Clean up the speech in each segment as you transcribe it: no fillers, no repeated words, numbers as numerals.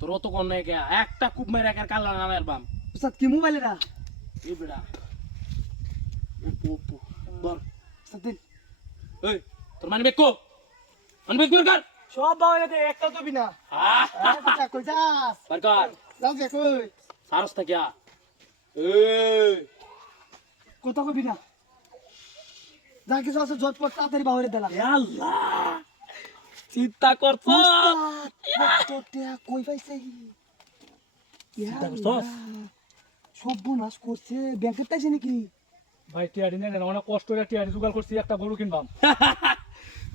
তোর তো কোন একটা খুব মেরে একার কাল্লা নামে অ্যালবাম উস্তাদ কি মোবাইল এরা এই বেটা ওপো ধর উস্তাদ দিন এই তোর মানিব্যাগ কো মানিব্যাগ বের কর সব বাবা দে একটা তো বিনা আচ্ছা কই যাস বের কর যাও কে কই সারস থাকিয়া এই কত কই বিনা যা কিছু আছে ঝটপট তাড়াতাড়ি বাহিরে দিলাম আল্লাহ চিন্তা করছ তোটা কই পাইছে চিন্তা করছস সব বোনাস করছে ব্যাংকের তাইছে নাকি ভাই টিয়ারি নেন অনেক কষ্ট করে টিয়ারি জোগাড় করছি একটা গরু কিনবাম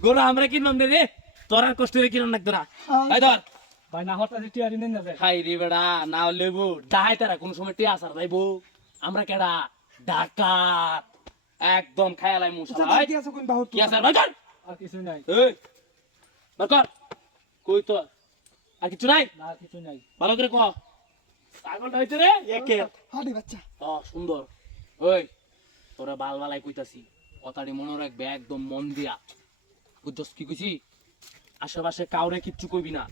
গরু আমরা কিনলাম রে তোর আর কষ্ট করে কিনলাম না তোরা এই ধর ভাই না হঠাৎ টিয়ারি নেন না যায় খাই রে বেড়া না লেবু ডাই তারা কোন সময় টিয়া আসার যাইবো আমরা কেডা ডাকাত একদম খায়ালাই মুশালা কি আছে কোন বাহুত কি আছে ভাই কর আর কিছু নাই এই ভাই কর কই তো আর কিছু নাই না কিছু নাই ভালো করে কহ ছাগলটা হইছে রে একে হাডি বাচ্চা সুন্দর ওই তোরা বালবালাই কইতাছি কথাটি মনে রাখবে একদম মন দিয়া বুঝছস কি কইছি আশেপাশে কাউরে কিচ্ছু কইবি না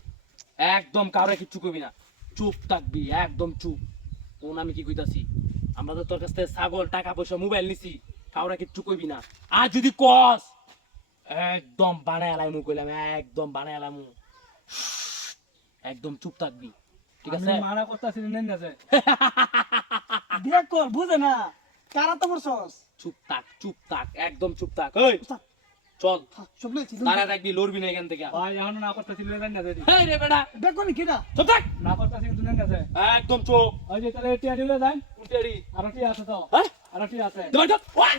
একদম কাউরে কিচ্ছু কইবি না চুপ থাকবি একদম চুপ কোন আমি কি কইতাছি আমরা তো তোর কাছ থেকে ছাগল টাকা পয়সা মোবাইল নিছি কাউরে কিচ্ছু কইবি না আর যদি কস একদম বানায় আলাইমু কইলাম একদম বানায় আলামু একদম চুপ থাকবি ঠিক আছে আমি মানা করতেছি নেন না যায় দেখ কর বুঝে না কারা তো বসছস চুপ থাক একদম চুপ থাক এই চল সব লইছি তারা দেখবি লড়বি না এখান থেকে ভাই এখন না করতেছি নেন না যায় এই রে বেটা দেখ কোন কিডা চুপ থাক না করতেছি কিন্তু নেন না যায় একদম চুপ ওই যে তাহলে টিয়ারি লয়ে যান উঠেড়ি আর টি আছে তো হ্যাঁ আর টি আছে দেবা চল ভাই